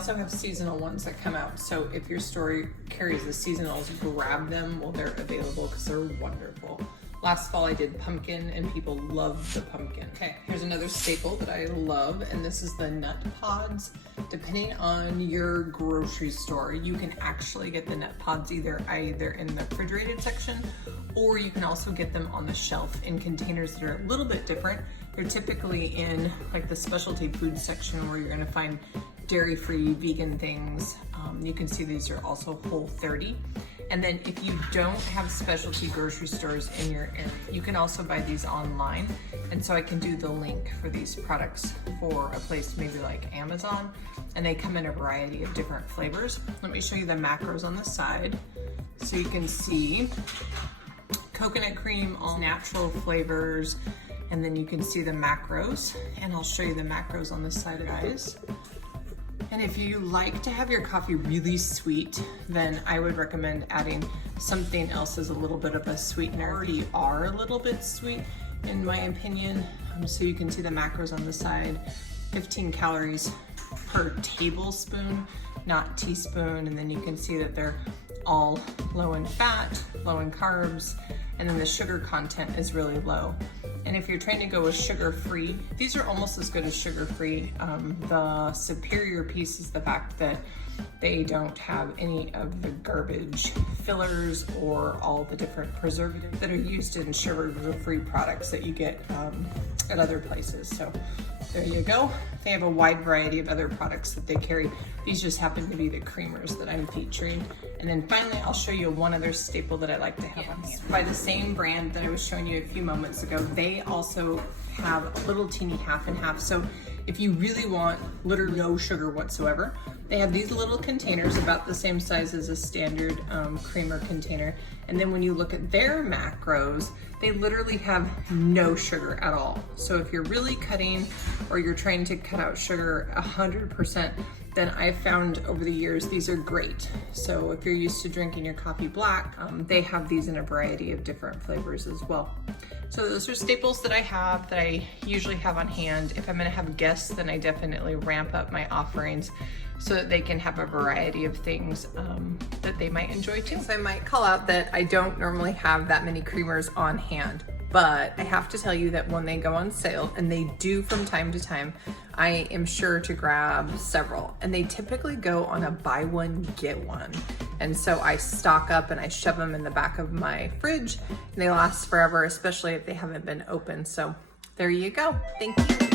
also have seasonal ones that come out. So if your store carries the seasonals, grab them while they're available because they're wonderful. Last fall I did pumpkin and people love the pumpkin. Okay, here's another staple that I love, and this is the nut pods. Depending on your grocery store, you can actually get the nut pods either in the refrigerated section, or you can also get them on the shelf in containers that are a little bit different. They're typically in like the specialty food section where you're gonna find dairy-free vegan things. You can see these are also Whole30. And then if you don't have specialty grocery stores in your area, you can also buy these online. And so I can do the link for these products for a place maybe like Amazon, and they come in a variety of different flavors. Let me show you the macros on the side. So you can see coconut cream, all natural flavors, and then you can see the macros, and I'll show you the macros on the side, guys. And if you like to have your coffee really sweet, then I would recommend adding something else as a little bit of a sweetener. Already are a little bit sweet, in my opinion. So you can see the macros on the side, 15 calories per tablespoon, not teaspoon. And then you can see that they're all low in fat, low in carbs, and then the sugar content is really low. And if you're trying to go with sugar-free, these are almost as good as sugar-free. The superior piece is the fact that they don't have any of the garbage fillers or all the different preservatives that are used in sugar-free products that you get at other places. So there you go. They have a wide variety of other products that they carry. These just happen to be the creamers that I'm featuring. And then finally, I'll show you one other staple that I like to have on hand. By the same brand that I was showing you a few moments ago, they also have a little teeny half and half. So if you really want literally no sugar whatsoever, they have these little containers about the same size as a standard creamer container. And then when you look at their macros, they literally have no sugar at all. So if you're really cutting or you're trying to cut out sugar 100%, then I've found over the years, these are great. So if you're used to drinking your coffee black, they have these in a variety of different flavors as well. So those are staples that I usually have on hand. If I'm gonna have guests, then I definitely ramp up my offerings so that they can have a variety of things that they might enjoy too. So I might call out that I don't normally have that many creamers on hand, but I have to tell you that when they go on sale, and they do from time to time, I am sure to grab several, and they typically go on a buy one, get one. And so I stock up and I shove them in the back of my fridge, and they last forever, especially if they haven't been opened. So there you go. Thank you.